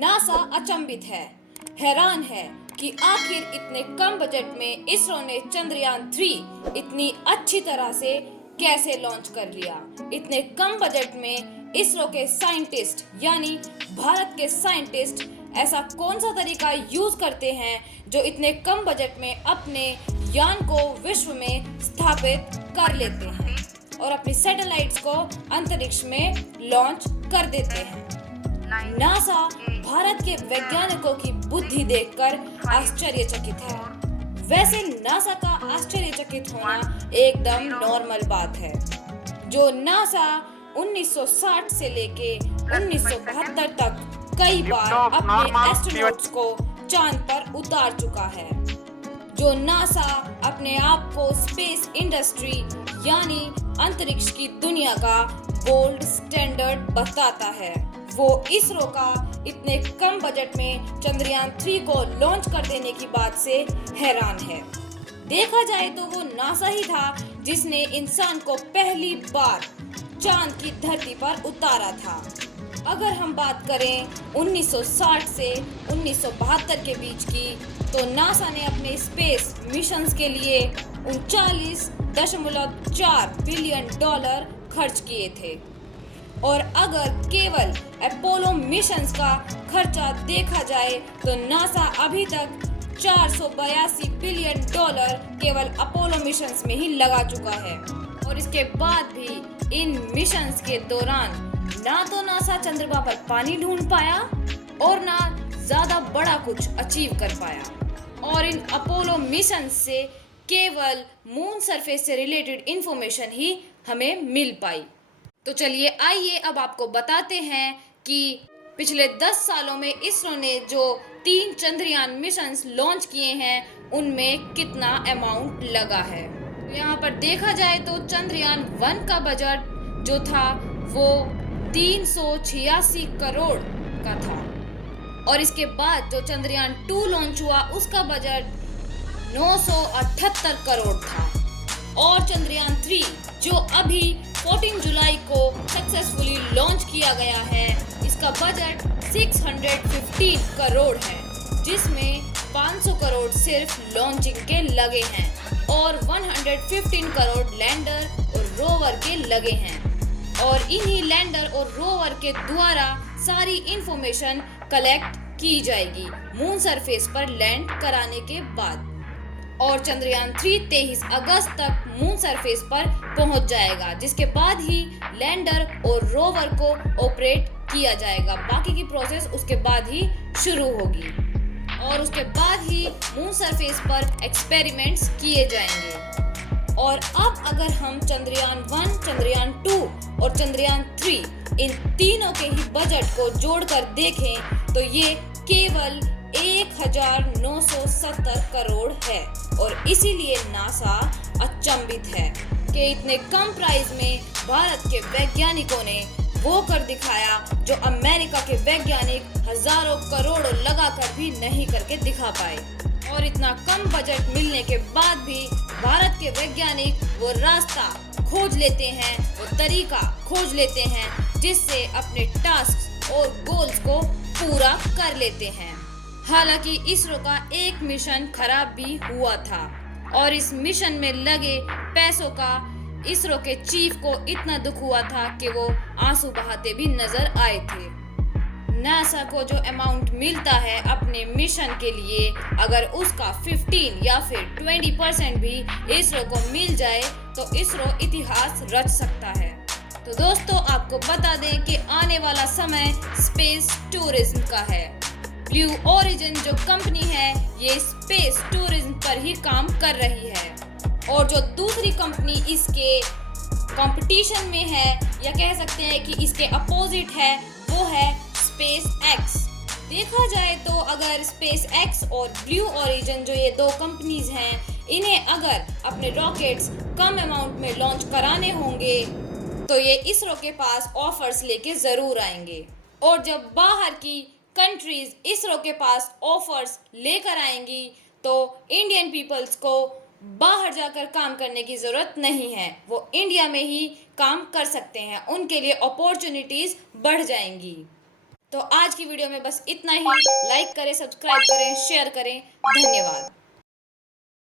NASA अचंभित है, हैरान है कि आखिर इतने कम बजट में इसरो ने चंद्रयान-3 इतनी अच्छी तरह से कैसे लॉन्च कर लिया। इतने कम बजट में इसरो के साइंटिस्ट यानी भारत के साइंटिस्ट ऐसा कौन सा तरीका यूज करते हैं जो इतने कम बजट में अपने यान को विश्व में स्थापित कर लेते हैं और अपनी सैटेलाइट्स को अंतरिक्ष में लॉन्च कर देते हैं। नासा भारत के वैज्ञानिकों की बुद्धि देखकर आश्चर्यचकित है। वैसे नासा का आश्चर्यचकित होना एकदम नॉर्मल बात है। जो नासा 1960 से लेके 1972 तक कई बार अपने एस्ट्रोनॉट्स को चांद पर उतार चुका है। जो नासा अपने आप को स्पेस इंडस्ट्री यानी अंतरिक्ष की दुनिया का गोल्ड स्टैंडर्ड बताता है, वो इसरो का इतने कम बजट में चंद्रयान-3 को लॉन्च कर देने की बात से हैरान है। देखा जाए तो वो नासा ही था जिसने इंसान को पहली बार चांद की धरती पर उतारा था। अगर हम बात करें 1960 से 1972 के बीच की, तो नासा ने अपने स्पेस मिशंस के लिए 39.4 बिलियन डॉलर खर्च किए थे। और अगर केवल अपोलो मिशंस का खर्चा देखा जाए तो नासा अभी तक 482 बिलियन डॉलर केवल अपोलो मिशंस में ही लगा चुका है। और इसके बाद भी इन मिशंस के दौरान ना तो नासा चंद्रमा पर पानी ढूंढ पाया और ना ज्यादा बड़ा कुछ अचीव कर पाया। और इन अपोलो मिशंस से केवल मून सरफेस से रिलेटेड इंफॉर्मेशन ही हमें मिल पाई। तो चलिए आइए अब आपको बताते हैं कि पिछले 10 सालों में इसरो ने जो 3 चंद्रयान मिशंस लॉन्च किए हैं उनमें कितना अमाउंट लगा है। तो यहाँ पर देखा जाए तो चंद्रयान-1 का बजट जो था वो 386 करोड़ का था और इसके बाद जो चंद्रयान-2 लॉन्च हुआ उसका बजट 978 करोड़ था। और चंद्रयान-3 जो अभी 14 जुलाई को सक्सेसफुली लॉन्च किया गया है, इसका बजट 615 करोड़ है, जिसमें 500 करोड़ सिर्फ लॉन्चिंग के लगे हैं और 115 करोड़ लैंडर और रोवर के लगे हैं। और इन्हीं लैंडर और रोवर के द्वारा सारी इंफॉर्मेशन कलेक्ट की जाएगी मून सरफेस पर लैंड कराने के बाद। और चंद्रयान-3 23 अगस्त तक मून सरफेस पर पहुंच जाएगा, जिसके बाद ही लैंडर और रोवर को ऑपरेट किया जाएगा। बाकी की प्रोसेस उसके बाद ही शुरू होगी और उसके बाद ही मून सरफेस पर एक्सपेरिमेंट्स किए जाएंगे। और अब अगर हम चंद्रयान-1, चंद्रयान-2 और चंद्रयान-3 इन तीनों के ही बजट को जोड़कर देखें तो ये केवल 1970 करोड़ है। और इसीलिए नासा अचंभित है कि इतने कम प्राइस में भारत के वैज्ञानिकों ने वो कर दिखाया जो अमेरिका के वैज्ञानिक हजारों करोड़ों लगाकर भी नहीं करके दिखा पाए। और इतना कम बजट मिलने के बाद भी भारत के वैज्ञानिक वो रास्ता खोज लेते हैं, वो तरीका खोज लेते हैं जिससे अपने टास्क और गोल्स को पूरा कर लेते हैं। हालांकि इसरो का एक मिशन खराब भी हुआ था और इस मिशन में लगे पैसों का इसरो के चीफ को इतना दुख हुआ था कि वो आंसू बहाते भी नजर आए थे। नासा को जो अमाउंट मिलता है अपने मिशन के लिए, अगर उसका 15 या फिर 20% भी इसरो को मिल जाए तो इसरो इतिहास रच सकता है। तो दोस्तों आपको बता दें कि आने वाला समय स्पेस टूरिज्म का है। ब्लू ओरिजिन जो कंपनी है ये स्पेस टूरिज्म पर ही काम कर रही है और जो दूसरी कंपनी इसके कंपटीशन में है या कह सकते हैं कि इसके अपोजिट है वो है स्पेस एक्स। देखा जाए तो अगर स्पेस एक्स और ब्लू ओरिजिन जो ये दो कंपनीज हैं, इन्हें अगर अपने रॉकेट्स कम अमाउंट में लॉन्च कराने होंगे तो ये इसरो के पास ऑफर्स लेके ज़रूर आएंगे। और जब बाहर की कंट्रीज इसरो के पास ऑफर्स लेकर आएंगी तो इंडियन पीपल्स को बाहर जाकर काम करने की ज़रूरत नहीं है, वो इंडिया में ही काम कर सकते हैं, उनके लिए अपॉर्चुनिटीज़ बढ़ जाएंगी। तो आज की वीडियो में बस इतना ही। लाइक करें, सब्सक्राइब करें, शेयर करें। धन्यवाद।